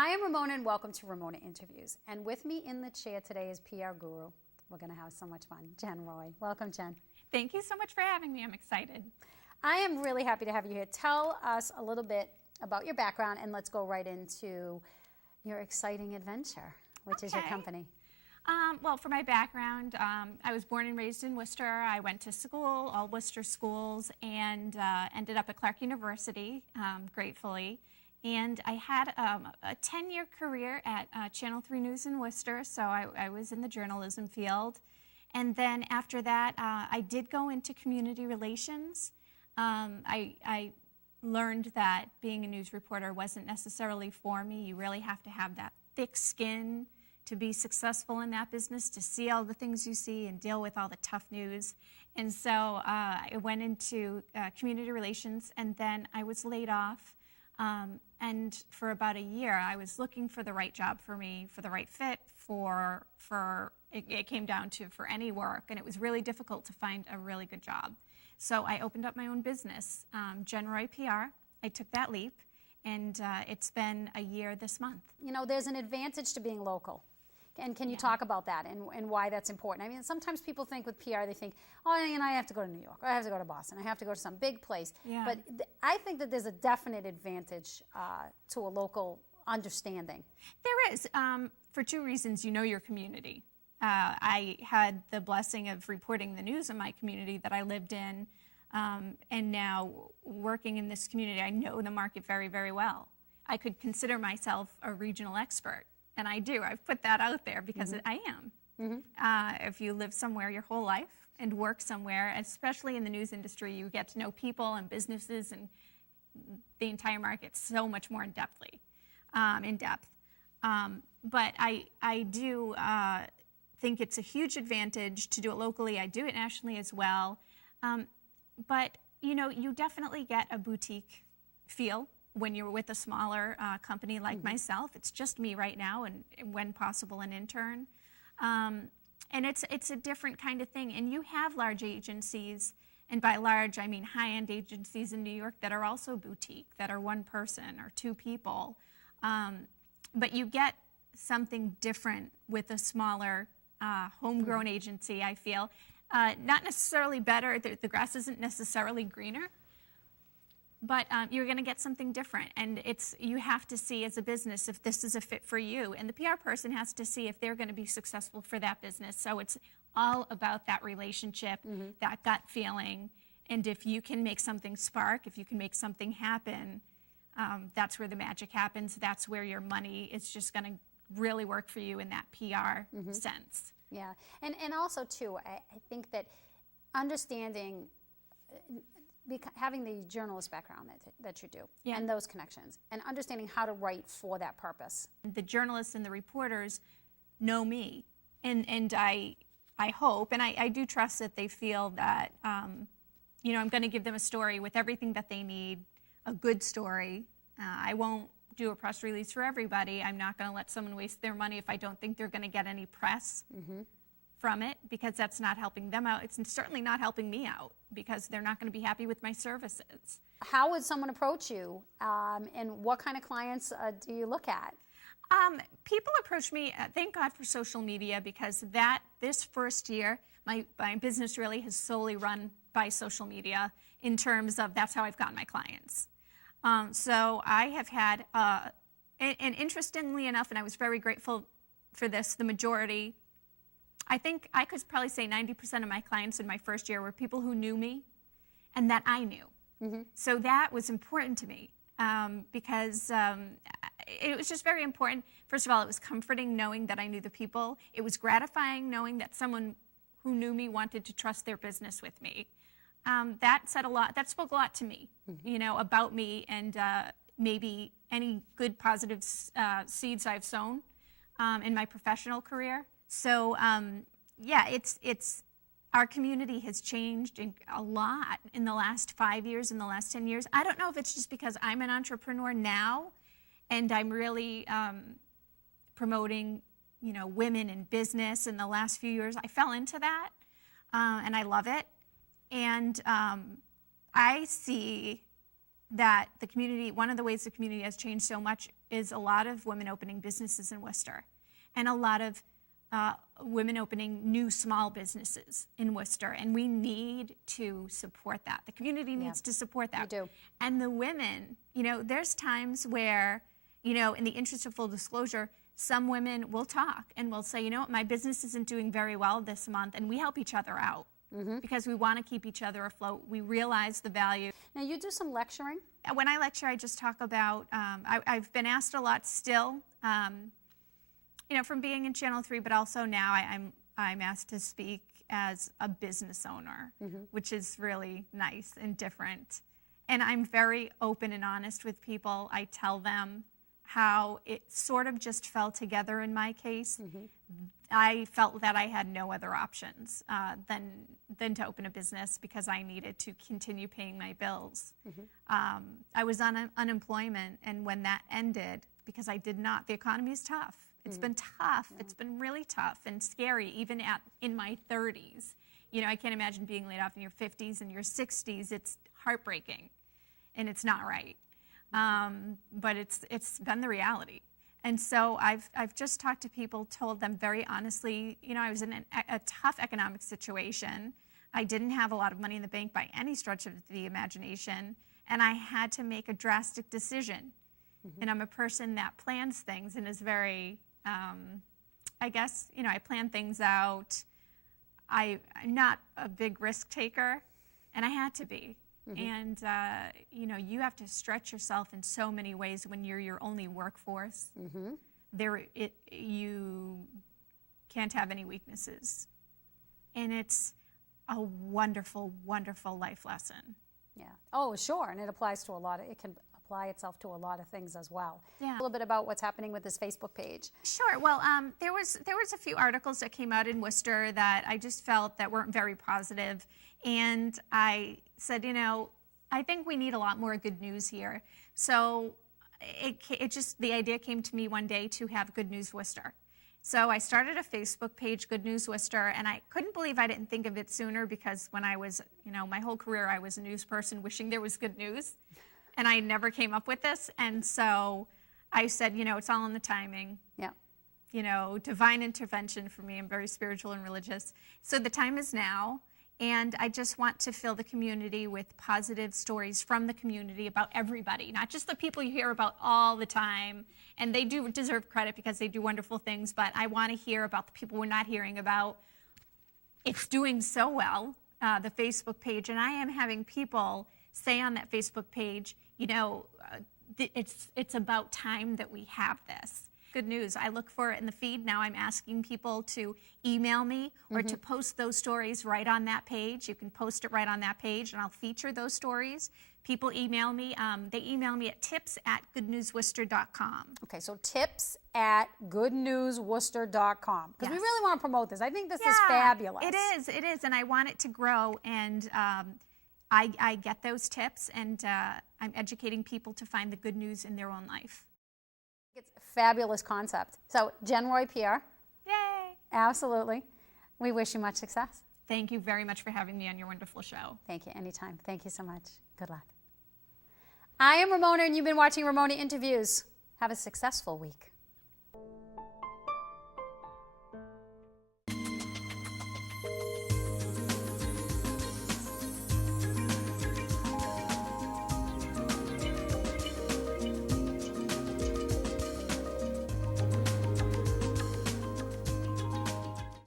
I am Ramona, and welcome to Ramona Interviews. And with me in the chair today is PR guru. We're going to have so much fun. Jen Roy. Welcome, Jen. Thank you so much for having me. I'm excited. I am really happy to have you here. Tell us a little bit about your background, and let's go right into your exciting adventure, which is your company. Well, for my background, I was born and raised in Worcester. I went to school, all Worcester schools, and ended up at Clark University, gratefully. And I had a 10-year career at Channel 3 News in Worcester, so I was in the journalism field. And then after that, I did go into community relations. I learned that being a news reporter wasn't necessarily for me. You really have to have that thick skin to be successful in that business, to see all the things you see and deal with all the tough news. And so I went into community relations, and then I was laid off. And for about a year, I was looking for the right job for me, for the right fit, it came down to for any work, and it was really difficult to find a really good job. So I opened up my own business, Jen Roy PR. I took that leap, and it's been a year this month. You know, there's an advantage to being local. And can you talk about that and why that's important? I mean, sometimes people think with PR, they think, oh, you know, I have to go to New York, or I have to go to Boston, I have to go to some big place. Yeah. But I think that there's a definite advantage to a local understanding. There is, for two reasons. You know your community. I had the blessing of reporting the news in my community that I lived in, and now working in this community, I know the market very, very well. I could consider myself a regional expert. And I do. I've put that out there because I am. If you live somewhere your whole life and work somewhere, especially in the news industry, you get to know people and businesses and the entire market so much more in depth. But I do think it's a huge advantage to do it locally. I do it nationally as well. But, you know, you definitely get a boutique feel when you're with a smaller company like myself. It's just me right now, and when possible, an intern. And it's a different kind of thing. And you have large agencies, and by large, I mean high-end agencies in New York that are also boutique, that are one person or two people. But you get something different with a smaller homegrown agency, I feel. Not necessarily better. The grass isn't necessarily greener. But you're going to get something different, and you have to see as a business if this is a fit for you, and the PR person has to see if they're going to be successful for that business. So it's all about that relationship, that gut feeling, and if you can make something spark, if you can make something happen, that's where the magic happens. That's where your money is just going to really work for you in that PR sense. Yeah, and also too, I think that understanding. Having the journalist background that you do, and those connections, and understanding how to write for that purpose. The journalists and the reporters know me, and I hope, and I do trust that they feel that, you know, I'm going to give them a story with everything that they need, a good story. I won't do a press release for everybody. I'm not going to let someone waste their money if I don't think they're going to get any press from it, because that's not helping them out. It's certainly not helping me out, because they're not going to be happy with my services. How would someone approach you, and what kind of clients do you look at? People approach me, thank God for social media, because this first year, my business really has solely run by social media in terms of that's how I've gotten my clients. So I have had, and interestingly enough, and I was very grateful for this, the majority, I think I could probably say 90% of my clients in my first year were people who knew me and that I knew. So that was important to me, because it was just very important. First of all, it was comforting knowing that I knew the people. It was gratifying knowing that someone who knew me wanted to trust their business with me. That said a lot. That spoke a lot to me, you know, about me, and maybe any good positive seeds I've sown in my professional career. So, yeah, our community has changed a lot in the last 5 years, in the last 10 years. I don't know if it's just because I'm an entrepreneur now, and I'm really promoting, you know, women in business in the last few years. I fell into that, and I love it. And I see that the community, one of the ways the community has changed so much is a lot of women opening businesses in Worcester, and a lot of women opening new small businesses in Worcester, and we need to support that. The community needs to support that. We do. And the women, there's times where, in the interest of full disclosure, some women will talk and will say, my business isn't doing very well this month, and we help each other out. Because we want to keep each other afloat. We realize the value. Now, you do some lecturing? When I lecture, I just talk about, I've been asked a lot still, from being in Channel 3, but also now I'm asked to speak as a business owner, which is really nice and different. And I'm very open and honest with people. I tell them how it sort of just fell together in my case. I felt that I had no other options than to open a business because I needed to continue paying my bills. I was on unemployment, and when that ended, because I did not, the economy is tough. It's been tough. It's been really tough and scary, even in my 30s. I can't imagine being laid off in your 50s and your 60s. It's heartbreaking, and it's not right. But it's been the reality. And so I've just talked to people, told them very honestly, I was in a tough economic situation. I didn't have a lot of money in the bank by any stretch of the imagination, and I had to make a drastic decision. And I'm a person that plans things and is very, I guess, I plan things out. I'm not a big risk taker, and I had to be. And, you have to stretch yourself in so many ways when you're your only workforce. You can't have any weaknesses. And it's a wonderful, wonderful life lesson. Yeah. Oh, sure. And it applies to it can apply itself to a lot of things as well. Yeah. A little bit about what's happening with this Facebook page. Sure. Well, there was a few articles that came out in Worcester that I just felt that weren't very positive. And I said, I think we need a lot more good news here. So the idea came to me one day to have Good News Worcester. So I started a Facebook page, Good News Worcester, and I couldn't believe I didn't think of it sooner because when I was, my whole career, I was a news person wishing there was good news. And I never came up with this. And so I said, it's all in the timing. Yeah. Divine intervention for me. I'm very spiritual and religious. So the time is now. And I just want to fill the community with positive stories from the community about everybody, not just the people you hear about all the time. And they do deserve credit because they do wonderful things, but I want to hear about the people we're not hearing about. It's doing so well, the Facebook page, and I am having people say on that Facebook page, it's about time that we have this. Good news. I look for it in the feed. Now I'm asking people to email me or to post those stories right on that page. You can post it right on that page, and I'll feature those stories. People email me. They email me at tips@goodnewsworcester.com. Okay, so tips@goodnewsworcester.com. Because we really want to promote this. I think this is fabulous. It is, and I want it to grow. And I get those tips, and I'm educating people to find the good news in their own life. It's a fabulous concept. So, Jen Roy PR. Yay! Absolutely. We wish you much success. Thank you very much for having me on your wonderful show. Thank you. Anytime. Thank you so much. Good luck. I am Ramona, and you've been watching Ramona Interviews. Have a successful week.